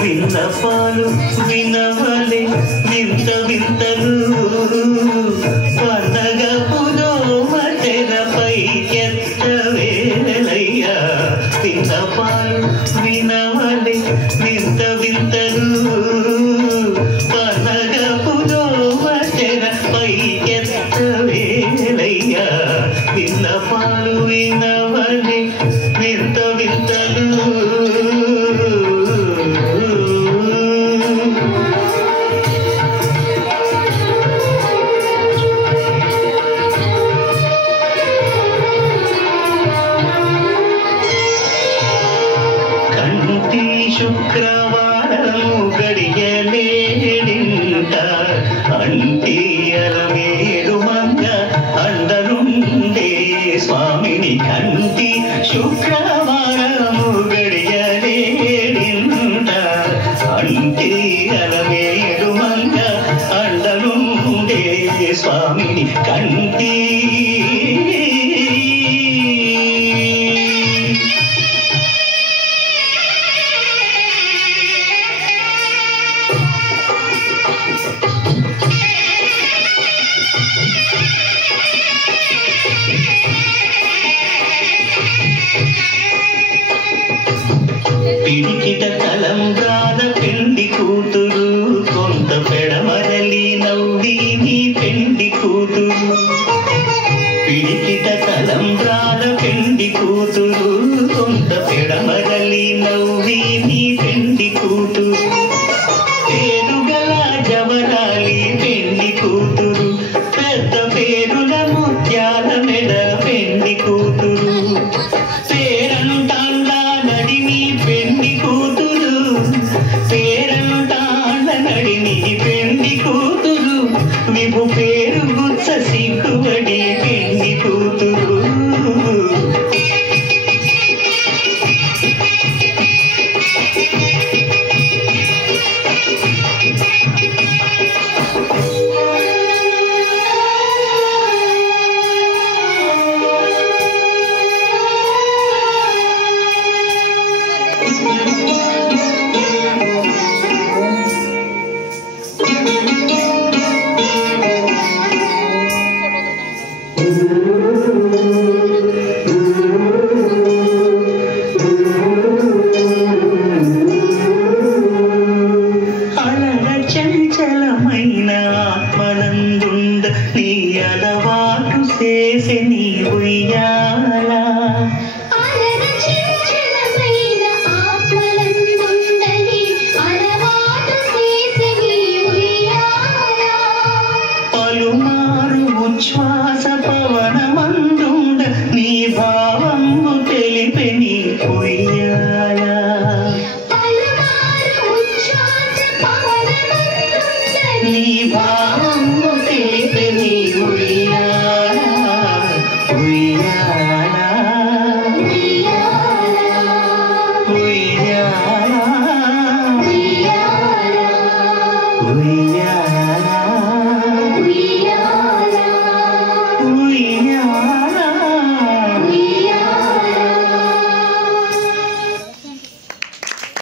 విన్నపాలు వినవలే వింత వింతలు పండగ పుదోమ తెరపై ఎత్తవేలయ్యా. విన్నపాలు వినవలే వింత వింతలు పండగ పుదోమ తెరపై ఎత్తవేలయ్యా. విన్నపాలు వినవలే వింత వింతలు శుక్రవారము గడియలేడింట అంటీయల మేరు మంగ అండరుండే స్వామిని కంటి. శుక్రవారము గడియలేడింట అంటీయల మేరు మంగ అండరుండే స్వామిని కంటి. పిడికిట తలంబ్రాల పెండి కూతురు కొంత పెడమరలి నవ్వి నీ పెండి కూతురు. పిడికిట తలంబ్రాల పెండి కూతురు కొంత పెడమరలి నవ్వి నీ పెండి కూతురు. పేరుగల జవరాలి పెండి కూతురు పెద్ద పేరుల ముత్యాల మెడ పెండి కూతురు. పేరంటాండా నడిని పెండి కూతురు పేరంటాండ నడిని పెండి కూతురు. విభు పేరు గుచ్చ సిగ్గుబడి పెండి కూతురు. చంచలమైన ఆత్మనందుండ నీ అలవాటు చేసే నీ ఉయ్యాల. పలుమారు ఉచ్ఛ్వాస పవనమందుండ నీ భావంబు తెలిపే నీ ఉయ్యాల. నీ